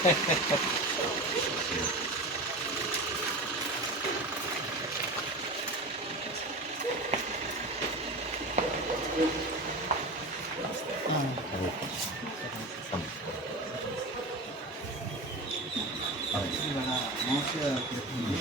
ఇవాళ అమావాస్య తిరుగుతుంది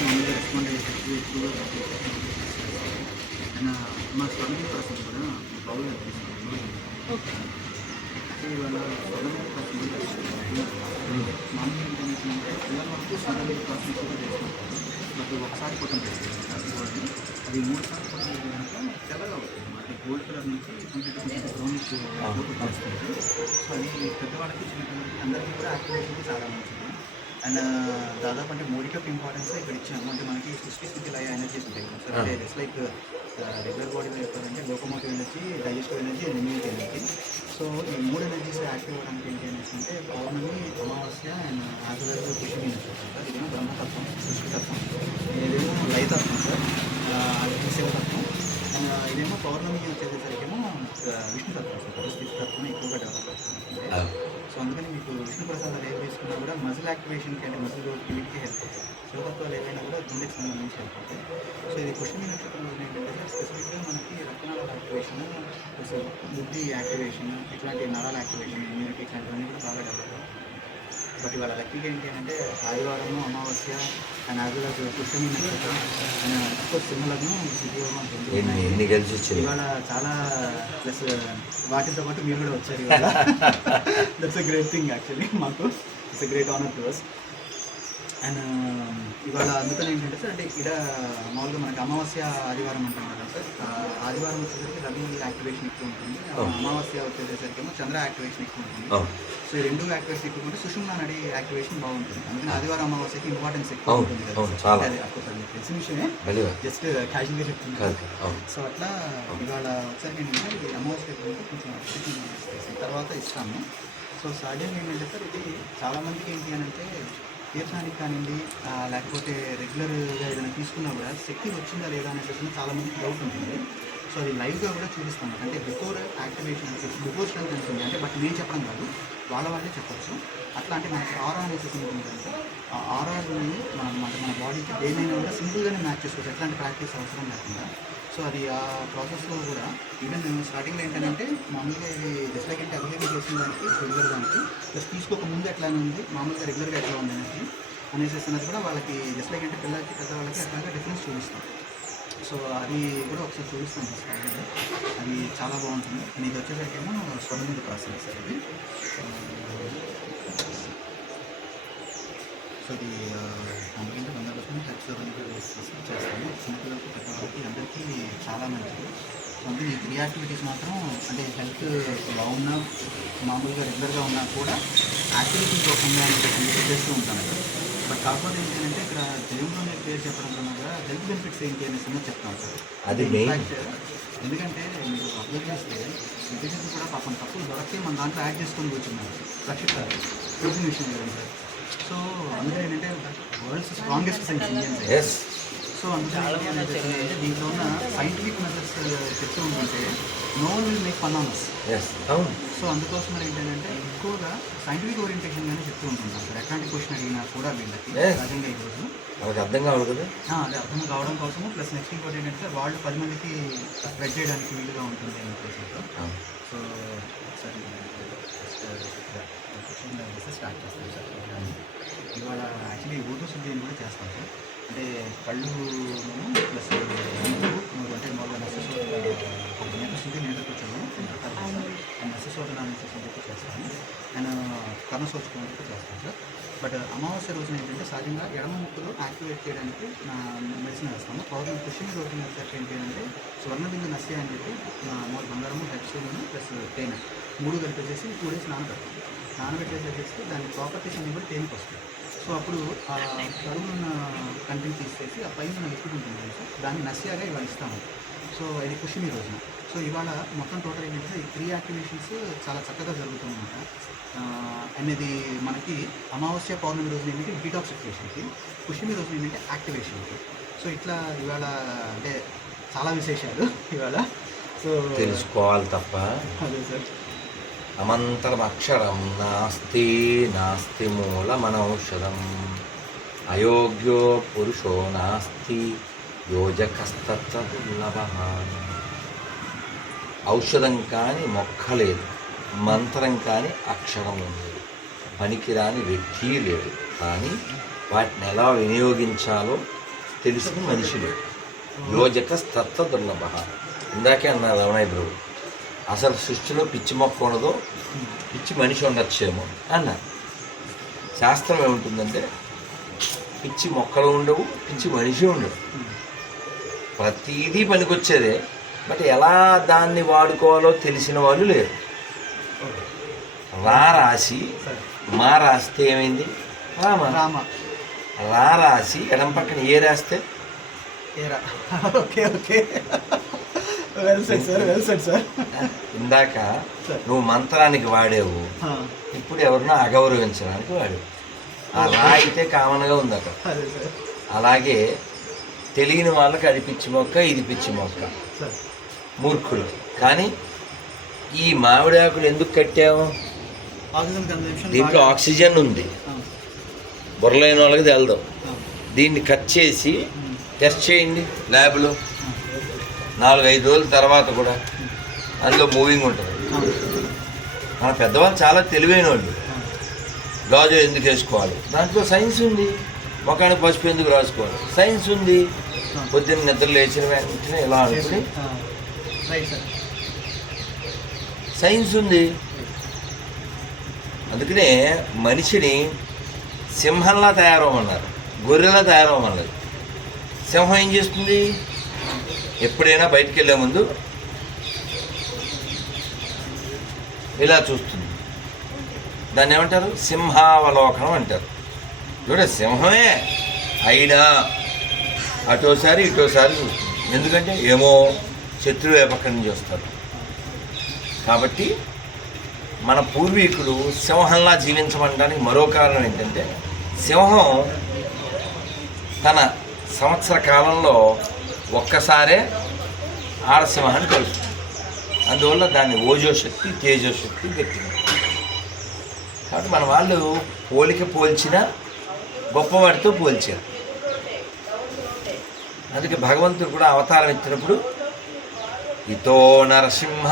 మామూలుగా రెస్పాండ్ అయ్యేటప్పుడు ఎక్కువగా ఆయన మా స్వామి కోసం కూడా బాగా అనిపిస్తుంది ఇవాళ స్వామి కోసం మామూలుగా ఏంటంటే పిల్లల వరకు స్వామి కోసం కూడా చేసుకుంటారు బట్ ఒకసారి కొట్టం చేస్తుంది అది మూడు సార్లు కొట్టం కనుక తెల్లగా అవుతుంది అంటే గోల్డ్ కలర్ నుంచి కొంచెం కొంచెం బ్రౌనిష్ వస్తుంది సో అది పెద్దవాళ్ళకి చిన్నపిల్లలకి అందరికీ కూడా యాక్టివేషన్ చాలా మంచిది అండ్ దాదాపు అంటే మూడికి ఇంపార్టెన్స్ ఇక్కడ ఇచ్చాము అంటే మనకి సృష్టి స్థితి లయ ఎనర్జీస్ ఉంటాయి సార్ అంటే జస్ట్ లైక్ రెగ్యులర్ బాడీలో చెప్పాలంటే locomotive energy digestive energy and immunity energy so ఈ మూడు ఎనర్జీస్ యాక్టివ్ అవ్వడానికి ఏంటి అనేసి అంటే పౌర్ణమి అమావాస్య అండ్ ఆదివారం పుష్మి నక్షత్రం. సార్ ఇదేమో బ్రహ్మతత్వం సృష్టితత్వం. ఇదేమో లయతత్వం సార్. శివతత్వం. అండ్ ఇదేమో పౌర్ణమి వచ్చేసరికేమో ఆ, విష్ణుతత్వం సార్. పరిస్థితి తత్వం ఎక్కువగా డెవలప్ అవుతుంది. సో అందుకని మీకు విష్ణు ప్రసాదాలు ఏం తీసుకున్నా కూడా మజిల్ యాక్టివేషన్కి అంటే మజిల్ గ్రోత్కి వీటికి హెల్ప్ అవుతుంది. శివతత్వాలు ఏవైనా కూడా గుండెకి సంబంధించి హెల్ప్ అవుతాయి. సో ఇది పుష్ణి నక్షత్రం ఏంటంటే స్పెసిఫిక్గా మనకి రక్తనాళాల యాక్టివేషన్ బుద్ధి యాక్టివేషన్ ఇట్లాంటి నరాల యాక్టివేషన్ ఇమ్యూనిటీ ఇట్లాంటివన్నీ కూడా బాగా డెవలప్ అవుతాయి. బట్ ఇవాళ లక్కీగా ఏంటి అంటే ఆదివారము అమావాస్య as పుష్యమి నక్షత్రం సింహలగ్నం వచ్చినాయి ఇవాళ చాలా ప్లస్ వాటితో పాటు మీరు కూడా వచ్చారు ఇవాళ. That's a great thing actually మాకు. It's a great honour to us and ఇవాళ అందుకని ఏంటంటే సార్ అంటే ఇక్కడ మామూలుగా మనకి అమావాస్య ఆదివారం అంటాం కదా సార్. ఆదివారం వచ్చేసరికి రవి యాక్టివేషన్ ఎక్కువ ఉంటుంది. అమావాస్య వచ్చేసరికి ఏమో చంద్ర యాక్టివేషన్ ఎక్కువ ఉంటుంది. సో ఈ రెండు యాక్టివేషన్ ఎక్కువ ఉంటే సుషుమ్నా నడి యాక్టివేషన్ బాగుంటుంది. అందుకని ఆదివారం అమావాస్యకి ఇంపార్టెన్స్ ఎక్కువ ఉంటుంది కదా తెలిసిన విషయమే. జస్ట్ క్యాజువల్గా అవును. సో అట్లా ఇవాళ ఒకసారి ఏంటంటే అమావాస్య కొంచెం తర్వాత ఇస్తాము. సో సహజంగా ఏంటంటే సార్ ఇది చాలామందికి ఏంటి అని అంటే తీర్థానికి కానివ్వండి లేకపోతే రెగ్యులర్గా ఏదైనా తీసుకున్నా కూడా శక్తి వచ్చిందా లేదా అనేసి చాలామంది డౌట్ ఉంటుంది. సో అది లైవ్గా కూడా చూపిస్తాం అంటే బిఫోర్ యాక్టివేషన్ బిఫోర్ స్ట్రెంత్ ఉంటుంది అంటే బట్ నేను చెప్పడం కాదు వాళ్ళ వాళ్ళే చెప్పొచ్చు. అట్లా అంటే మనకి ఆరా అనేసి ఉంటుందంటే ఆ ఆరాని మనం మన మన బాడీకి దేనైనా కూడా సింపుల్గానే మ్యాచ్ చేసుకోవచ్చు. ఎట్లాంటి ప్రాక్టీస్ అవసరం లేకుండా. సో అది ఆ ప్రాసెస్లో కూడా ఈవెన్ స్టార్టింగ్లో ఏంటంటే మామూలుగా ఇది డిస్లైక్ అంటే అవైలబుల్ చేసిన దానికి రెగ్యులర్ దానికి ప్లస్ తీసుకోక ముందు ఎట్లానే ఉంది మామూలుగా రెగ్యులర్గా ఎట్లా ఉంది అనేది అనేసి అన్నది కూడా వాళ్ళకి డిస్లైక్ అంటే పిల్లలకి పెద్దవాళ్ళకి అట్లాగే డిఫరెన్స్ చూపిస్తాం. సో అది కూడా ఒకసారి చూపిస్తాను సార్ అది చాలా బాగుంటుంది. అండ్ ఇది వచ్చేసరికేమో ఏమో ప్రాసెస్ అది. ఇది సో అది హెల్త్ సర్వెంట్ చేస్తాము. చిన్నపిల్లలకి పెద్దవాళ్ళకి అందరికీ చాలా మంచిది. అందుకే ఈ త్రీ యాక్టివిటీస్ మాత్రం అంటే హెల్త్ బాగున్నా మామూలుగా రెగ్యులర్గా ఉన్నా కూడా యాక్టివిటీ పోకుండా అని చేస్తూ ఉంటాను. బట్ కాకపోతే ఏంటంటే ఇక్కడ దేవుళ్ళని పేరు చెప్పడం కన్నా కూడా హెల్త్ బెనిఫిట్స్ ఏంటి అనేసి అన్నది చెప్తాను సార్ అది ఎందుకంటే మీరు అబ్జర్వ్ చేస్తే ఇంటికి కూడా పాపం తప్పులు దొరకే మన దాంట్లో యాడ్ చేసుకొని కూర్చున్నారు. రక్షిస్తారు. తెలిసిన విషయం కదండి సార్ సో అందుకని ఏంటంటే world's strongest science Indian yes so అందుకని ఏంటంటే దీంట్లో ఉన్న సైంటిఫిక్ మెథడ్స్ చెప్తూ ఉంటుంటే no will make fun on us. Yes అవును. సో అందుకోసం ఏంటంటే ఎక్కువగా సైంటిఫిక్ ఓరియంటేషన్ గానే చెప్తూ ఉంటుంటాం సార్. ఎట్లాంటి క్వశ్చన్ అడిగినా కూడా వీళ్ళకి. సహజంగా ఈరోజు వాళ్ళకి అర్థం కావాలి కదా. అదే అర్థం కావడం కోసము ప్లస్ నెక్స్ట్ ఇంకోటి ఏంటంటే వాళ్ళు పది మందికి స్ప్రెడ్ చేయడానికి వీలుగా ఉంటుంది అని ఉద్దేశంతో ఆ. సో ఒకసారి ఫస్ట్ స్టార్ట్ చేస్తాం సార్ ఇవాళ యాక్చువల్లీ ఊరు శుద్ధి కూడా చేస్తాం సార్ అంటే కళ్ళు ప్లస్ మూడు అంటే మూడు నచ్చ శుద్ధి నేను కూర్చోము నచ్చశోధన అనేసి శుద్ధికి చేస్తాను అండ్ కర్ణశోచకం కూడా చేస్తాను సార్ బట్ అమావాస్య రోజున ఏంటంటే సహజంగా ఎడమ ముక్కులు యాక్టివేట్ చేయడానికి నా మెడిసిన్ వేస్తాము. పౌర్ణమి పుష్యమి రోజున వచ్చేసరికి ఏంటి అంటే స్వర్ణబిందు నస్య అని చెప్పి నా మూడు బంగారము హెడ్స్టోన్ ప్లస్ తేనె. మూడు కలిపేసేసి టూ డేస్ నానబెడతాం నానబెట్టేసేసి దాని ప్రాపర్టీస్ అన్ని కూడా తేనెకి వస్తాయి. సో అప్పుడు ఆ కరువున్న కంటెంట్ తీసేసి ఆ పైన లిక్విడ్ ఉంటుంది సార్ దాన్ని నస్యాగా ఇవాళ ఇస్తాము సో ఇది పుష్యమి రోజున. సో ఇవాళ మొత్తం టోటల్ ఏంటంటే ఈ త్రీ యాక్టివేషన్స్ చాలా చక్కగా జరుగుతుందన్నమాట. అనేది మనకి అమావాస్య పౌర్ణమి రోజున ఏంటంటే డీటాక్సిఫికేషన్కి పుష్యమి రోజున ఏంటంటే యాక్టివేషన్కి సో ఇట్లా ఇవాళ అంటే చాలా విశేషాలు ఇవాళ. సో తెలుసుకోవాలి తప్ప. అదే సార్. అమంతరం అక్షరం నాస్తి నాస్తి మూలమనౌషధం. అయోగ్యో పురుషో నాస్తి యోజకస్తత్వ ఔషధం కాని మొక్క లేదు. మంత్రం కాని అక్షరం లేదు పనికిరాని వ్యక్తి లేడు. కానీ వాటిని ఎలా వినియోగించాలో తెలిసిన మనిషి లేడు. యోజక తత్వ దుర్లభ. ఇందాకే అన్నారు రమణయ్య ప్రభు అసలు సృష్టిలో పిచ్చి మొక్క ఉండదు పిచ్చి మనిషి ఉండొచ్చేమో అన్నారు. శాస్త్రం ఏముంటుందంటే పిచ్చి మొక్కలు ఉండవు పిచ్చి మనిషి ఉండవు ప్రతిదీ పనికొచ్చేదే. బట్ ఎలా దాన్ని వాడుకోవాలో తెలిసిన వాళ్ళు లేరు. రా రాసి మా రాస్తే ఏమైంది? రామ? రామ. రా రాసి ఎడం పక్కన ఏ రాస్తే? ఏరా okay okay. Well said sir well said sir ఇందాక. నువ్వు మంత్రానికి వాడేవు. ఇప్పుడు ఎవరినో అగౌరవించడానికి వాడేవు. ఆ రా అయితే కామన్గా ఉంది అక్కడ. అలాగే తెలియని వాళ్ళకి అది పిచ్చి మొక్క ఇది పిచ్చి మొక్క. సార్ మూర్ఖులు. కానీ ఈ మామిడి ఆకులు ఎందుకు కట్టాము దీంట్లో ఆక్సిజన్ ఉంది. బుర్రలేని వాళ్ళకి తెలదు. దీన్ని కట్ చేసి టెస్ట్ చేయండి ల్యాబ్లో. నాలుగు ఐదు రోజుల తర్వాత కూడా. అందులో మూవింగ్ ఉంటుంది. మన పెద్దవాళ్ళు చాలా తెలివైన వాళ్ళు గాజు ఎందుకు వేసుకోవాలి? దాంట్లో సైన్స్ ఉంది. ముఖానికి పసుపు ఎందుకు రాసుకోవాలి? సైన్స్ ఉంది. పొద్దున్న నిద్ర లేచిన వెంటనే ఇలా అనుకుని సైన్స్ ఉంది. అందుకనే మనిషిని సింహంలా తయారవమన్నారు గొర్రెలా తయారవమన్నారు సింహం ఏం చేస్తుంది? ఎప్పుడైనా బయటికి వెళ్ళే ముందు ఇలా చూస్తుంది. దాన్ని ఏమంటారు? సింహావలోకనం అంటారు. చూడ సింహమే అయినా అటోసారి ఇటోసారి చూస్తుంది. ఎందుకంటే ఏమో శత్రువు ఏ నుంచి వస్తారు కాబట్టి మన పూర్వీకులు సింహంలా జీవించమనడానికి మరో కారణం ఏంటంటే సింహం తన సంవత్సర కాలంలో ఒక్కసారే ఆడసింహాన్ని కలుస్తుంది. అందువల్ల దాని ఓజోశక్తి తేజోశక్తి గట్టింది కాబట్టి మన వాళ్ళు పోలిక పోల్చిన గొప్పవాడితో పోల్చారు. అందుకే భగవంతుడు కూడా అవతారం ఇచ్చినప్పుడు ఇతో నరసింహ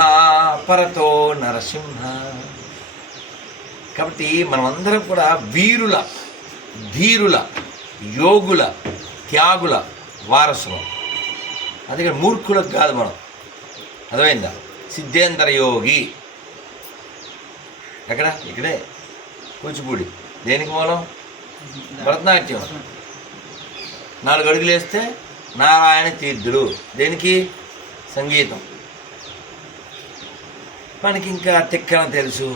పరతో నరసింహ. కాబట్టి మనమందరం కూడా వీరుల ధీరుల యోగుల త్యాగుల వారసులం. అందుకే మూర్ఖులకు కాదు మనం. అర్థమైందా? సిద్ధేంద్ర యోగి. ఎక్కడ? ఇక్కడే. కూచిపూడి. దేనికి మూలం? భరతనాట్యం. నాలుగు అడుగులు వేస్తే నారాయణ తీర్థుడు. దేనికి? సంగీతం. మనకి ఇంకా తిక్కన తెలుసు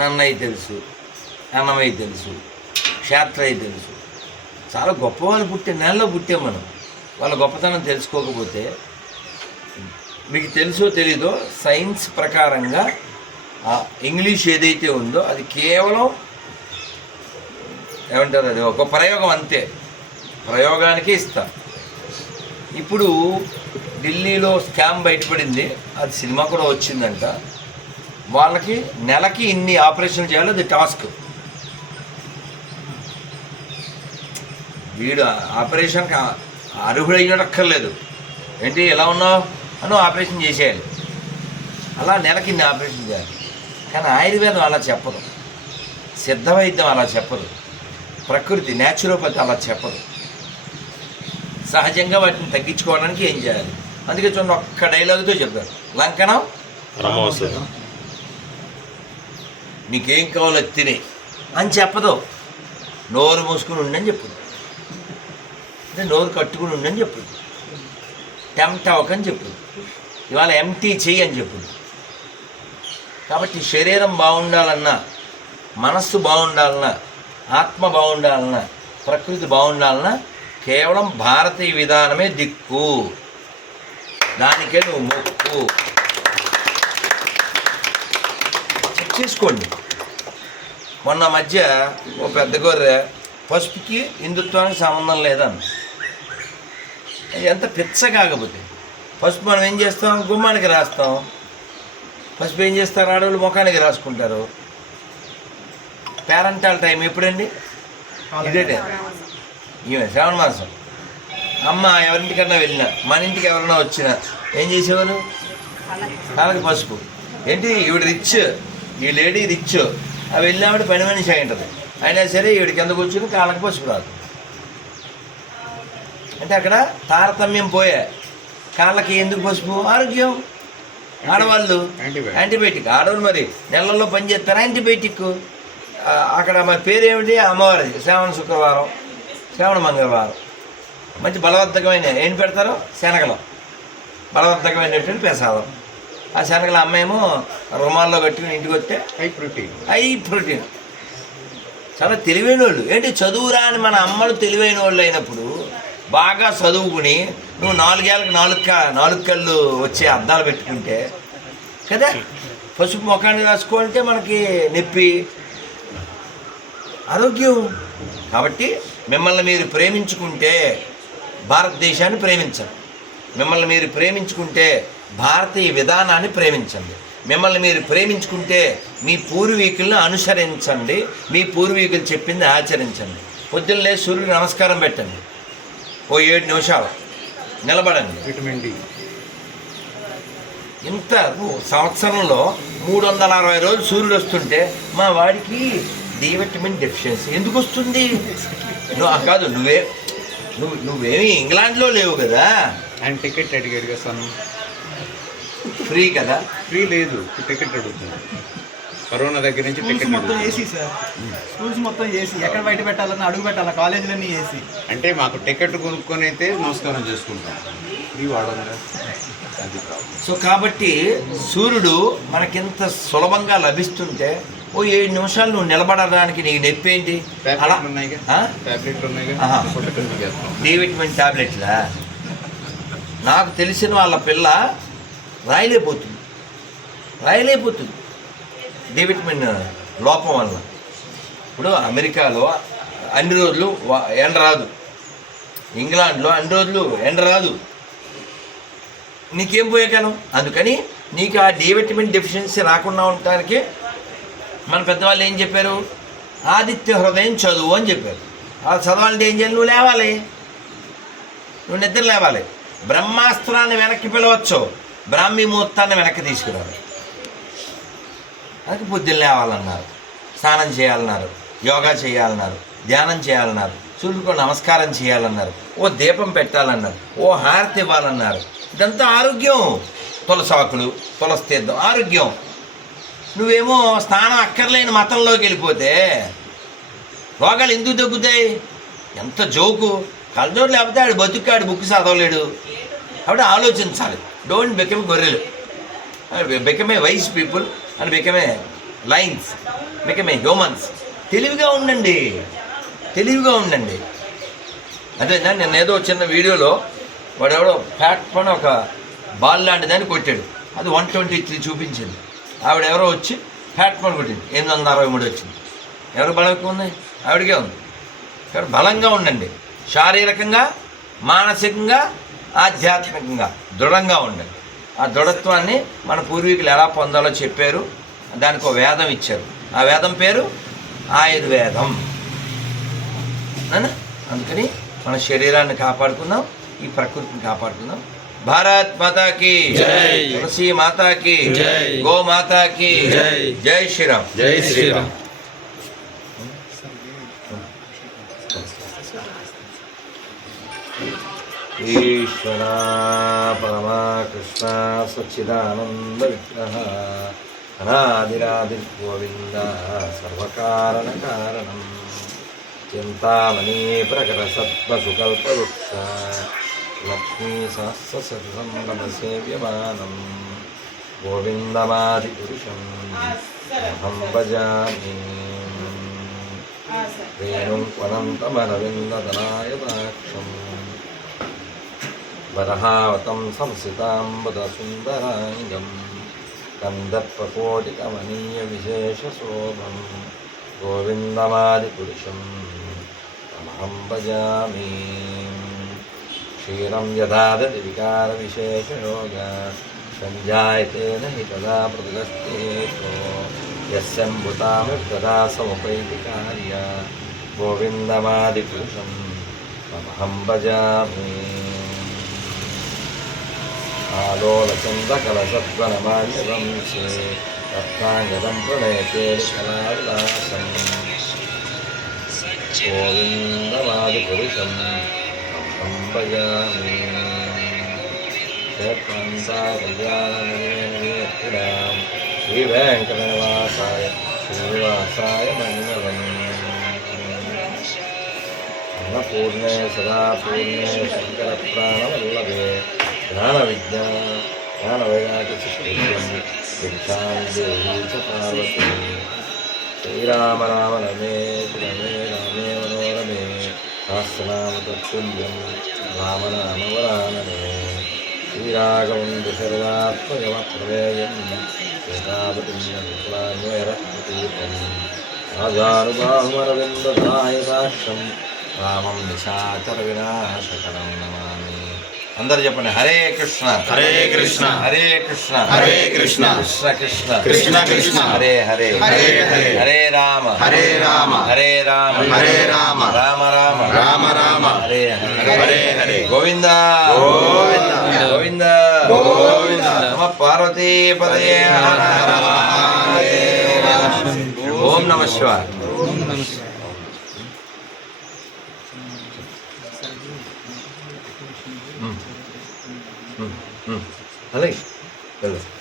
నన్నయ్య తెలుసు అన్నమయ్య తెలుసు క్షేత్రయ్య తెలుసు. చాలా గొప్ప వాళ్ళు పుట్టే నెలలో పుట్టాం మనం. వాళ్ళ గొప్పతనం తెలుసుకోకపోతే మీకు తెలుసో తెలీదో సైన్స్ ప్రకారంగా ఇంగ్లీష్ ఏదైతే ఉందో అది కేవలం ఏమంటారు అది? ఒక ప్రయోగం అంతే. ప్రయోగానికే ఇస్తారు ఇప్పుడు ఢిల్లీలో స్కామ్ బయటపడింది. అది సినిమా కూడా వచ్చిందంట. వాళ్ళకి నెలకి ఇన్ని ఆపరేషన్లు చేయాలి అది టాస్క్. వీడు ఆపరేషన్కి అర్హుడయ్యక్కర్లేదు ఏంటి ఎలా ఉన్నావు? అని ఆపరేషన్ చేసేయాలి. అలా నెలకి ఇన్ని ఆపరేషన్ చేయాలి. కానీ ఆయుర్వేదం అలా చెప్పదు. సిద్ధ వైద్యం అలా చెప్పదు. ప్రకృతి న్యాచురోపతి అలా చెప్పదు. సహజంగా వాటిని తగ్గించుకోవడానికి ఏం చేయాలి? అందుకే చూడండి ఒక్క డైలాగుతో చెప్పారు. లంకనం? రమోసు నీకేం కావాలో తినే. అని చెప్పదు. నోరు మూసుకుని ఉండని చెప్పుదు. అంటే నోరు కట్టుకుని ఉండని చెప్పుదు. టెంప్ట్ అవ్వకని చెప్పుదు. ఇవాళ ఎంటీ చెయ్యి అని చెప్పుదు. కాబట్టి శరీరం బాగుండాలన్నా మనస్సు బాగుండాలన్నా ఆత్మ బాగుండాలన్నా ప్రకృతి బాగుండాలన్నా కేవలం భారతీయ విధానమే దిక్కు. దానికే నువ్వు మొక్కు. చెక్ చేసుకోండి. మొన్న మధ్య ఓ పెద్ద గొర్రె పసుపుకి హిందుత్వానికి సంబంధం లేదన్న. ఎంత పిచ్చ కాకపోతే పసుపు మనం ఏం చేస్తాం? గుమ్మానికి రాస్తాం. పసుపు ఏం చేస్తారు? ఆడవాళ్ళు ముఖానికి రాసుకుంటారు. పేరెంటాల్ టైం ఎప్పుడండి? ఇదే టైం. శ్రావణ మాసం. అమ్మ ఎవరింటికన్నా వెళ్ళినా మన ఇంటికి ఎవరన్నా వచ్చినా ఏం చేసేవారు? కాళ్ళకి పసుపు. ఏంటి? ఈవిడ రిచ్. ఈ లేడీ రిచ్. ఆ వెళ్ళినావిడ పని మనిషి అయి ఉంటుంది. అయినా సరే ఈవిడ కింద కూర్చుని కాళ్ళకి పసుపు రాదు. అంటే అక్కడ తారతమ్యం పోయా. కాళ్ళకి ఎందుకు పసుపు? ఆరోగ్యం. ఆడవాళ్ళు. యాంటీబయాటిక్ ఆడవాళ్ళు మరి నెలల్లో పని చేస్తారు. యాంటీబయాటిక్ అక్కడ మరి పేరు ఏమిటి అమ్మవారిది. శ్రావణ శుక్రవారం. శ్రావణ మంగళవారం. మంచి బలవర్ధకమైన ఏం పెడతారు? శనగలు. బలవర్ధకమైనటువంటి ప్రసాదం ఆ శనగల అమ్మేమో రుమాల్లో కట్టుకుని ఇంటికి వస్తే హై ప్రోటీన్ హై ప్రోటీన్ చాలా తెలివైన వాళ్ళు ఏంటి? చదువురా అని మన అమ్మలు తెలివైన వాళ్ళు అయినప్పుడు బాగా చదువుకుని నువ్వు నాలుగేళ్ళకి నాలుగు క నాలుగు కళ్ళు వచ్చే అద్దాలు పెట్టుకుంటే కదా? పసుపు ముఖాన్ని రాసుకోవాలంటే మనకి నొప్పి ఆరోగ్యం. కాబట్టి మిమ్మల్ని మీరు ప్రేమించుకుంటే భారతదేశాన్ని ప్రేమించండి. మిమ్మల్ని మీరు ప్రేమించుకుంటే భారతీయ విధానాన్ని ప్రేమించండి. మిమ్మల్ని మీరు ప్రేమించుకుంటే మీ పూర్వీకులను అనుసరించండి. మీ పూర్వీకులు చెప్పింది ఆచరించండి. పొద్దున్నే సూర్యుడు నమస్కారం పెట్టండి. ఓ ఏడు నిమిషాలు నిలబడండి. Vitamin D. ఇంత సంవత్సరంలో మూడు వందల అరవై రోజులు సూర్యుడు వస్తుంటే మా వాడికి డి విటమిన్ డెఫిషియన్సీ ఎందుకు వస్తుంది? కాదు నువ్వే నువ్వు నువ్వేమి ఇంగ్లాండ్లో లేవు కదా? ఆయన టికెట్ అడిగాడు కదా సను. ఫ్రీ కదా? ఫ్రీ లేదు టికెట్ అడుగుతుంది కరోనా దగ్గర నుంచి స్కూల్స్ టికెట్ మొత్తం ఏసీ సార్. స్కూల్స్ మొత్తం ఏసీ. ఎక్కడ బయట పెట్టాలన్నా అడుగు పెట్టాలా కాలేజీలన్నీ ఏసీ. అంటే మాకు టికెట్ కొనుక్కొని అయితే నమస్కారం చేసుకుంటాం. ఫ్రీ వాడడం సో కాబట్టి సూర్యుడు మనకింత సులభంగా లభిస్తుంటే ఓ ఏడు నిమిషాలు నువ్వు నిలబడడానికి నీకు నొప్పి ఏంటి అలా? డి విటమిన్ టాబ్లెట్లా? నాకు తెలిసిన వాళ్ళ పిల్ల రాయలేకపోతుంది రాయలేకపోతుంది డి విటమిన్ లోపం వల్ల. ఇప్పుడు అమెరికాలో అన్ని రోజులు ఎండ రాదు. ఇంగ్లాండ్లో అన్ని రోజులు ఎండ రాదు. నీకేం పోయేకాలం అందుకని నీకు ఆ డి విటమిన్ డెఫిషియన్సీ రాకుండా ఉండటానికి మన పెద్దవాళ్ళు ఏం చెప్పారు? ఆదిత్య హృదయం చదువు అని చెప్పారు. ఆ చదవాలంటే ఏం చేయాలి? నువ్వు లేవాలి. నువ్వు నిద్ర లేవాలి. బ్రహ్మాస్త్రాన్ని వెనక్కి పిలవచ్చు. బ్రాహ్మీ ముహూర్తాన్ని వెనక్కి తీసుకురావాలి. అందుకే పొద్దున్న లేవాలన్నారు. స్నానం చేయాలన్నారు. యోగా చేయాలన్నారు. ధ్యానం చేయాలన్నారు. సూర్యుడికి నమస్కారం చేయాలన్నారు. ఓ దీపం పెట్టాలన్నారు. ఓ హారతి ఇవ్వాలన్నారు. ఇదంతా ఆరోగ్యం. తులసాకులు తులసి తీర్థం ఆరోగ్యం. నువ్వేమో స్నానం అక్కర్లేని మతంలోకి వెళ్ళిపోతే రోగాలు ఎందుకు తగ్గుతాయి? ఎంత జోకు. కలజోడు లేకపోతే ఆడు బతుకాడు బుక్ చదవలేడు. కాబట్టి ఆలోచించాలి. డోంట్ బికమ్ గొర్రెలు become wise people and become a lions become humans తెలివిగా ఉండండి. తెలివిగా ఉండండి. అదే నేను ఏదో చిన్న వీడియోలో వాడెవడో ఫ్యాట్ పని ఒక బాల్ లాంటి దాన్ని కొట్టాడు. అది వన్ ట్వంటీ త్రీ చూపించింది. ఆవిడ ఎవరో వచ్చి ఫ్యాట్ కొట్టింది. ఎనిమిది వందల అరవై మూడు వచ్చింది. ఎవరు బలం ఎక్కువ ఉంది? ఆవిడకే ఉంది. కాబట్టి బలంగా ఉండండి. శారీరకంగా మానసికంగా ఆధ్యాత్మికంగా దృఢంగా ఉండండి. ఆ దృఢత్వాన్ని మన పూర్వీకులు ఎలా పొందాలో చెప్పారు. దానికి ఒక వేదం ఇచ్చారు. ఆ వేదం పేరు ఆయుర్వేదం. అందుకని మన శరీరాన్ని కాపాడుకుందాం ఈ ప్రకృతిని కాపాడుకుందాం. भारत माता की। जय। तुलसी माता की। जय। गौ माता की। जय। जय श्री राम जय श्री राम ईश्वरा परमाकृष्णा सच्चिदानन्द विग्रह సేవ్యమానం గోవిందమాది గోవిందమాదిపురుషం అహం భజామి వేణుం వనంతమరవిందదనాయతాక్షం వరహావతం సంసితాంబుదసుందరాంగం కందప్రకోటికమనీయవిశేషశోభం గోవిందమాదిపురుషం అహం భజామి क्षीरं यथा दतिविकारविशेषयोगा सञ्जायते न हि तदा प्रतिगस्तेको यस्यम्बुतामृतदा समुपैतिकार्य गोविन्दमादिकृतं ममहं भजामि आलोलचन्दकलसद्वनमाल्यवंशे रत्नाङ्गदं प्रणयते कलाविलासं गोविन्दमादिपुरुषम् పంపయామి అహం భజామి శ్రీ వెంకటనివాసాయ శ్రీనివాసాయ మంగళం అన్నపూర్ణే సదా పూర్ణే శంకర ప్రాణవల్లభే జ్ఞాన విజ్ఞాన జ్ఞాన వైరాగ్య సుష్టిం భిక్షాం చ శ్రీరామ రామ సహస్రనామ తత్తుల్యం రామనామ వరాననే శ్రీరాఘవం దశరథాత్మయమప్రమేయం సీతాపతిన్యవిప్లాన్వయరత్నతీర్థం రాజానుబాహుమరవిందదాయదాక్షం రామం నిశాచర వినాశకరం నమా అందరు చెప్పండి హరే కృష్ణ హరే కృష్ణ. హరే కృష్ణ హరే కృష్ణ. కృష్ణ కృష్ణ కృష్ణ కృష్ణ. హరే హరే హరే హరే. హరే రామ హరే రామ. హరే రామ హరే రామ. రామ రామ రామ రామ. హరే హరే హరే. గోవింద గోవింద. గోవింద గోవింద. నమ పార్వతీ పదే ఓం నమ శివాయ ভালোই? ধন্যবাদ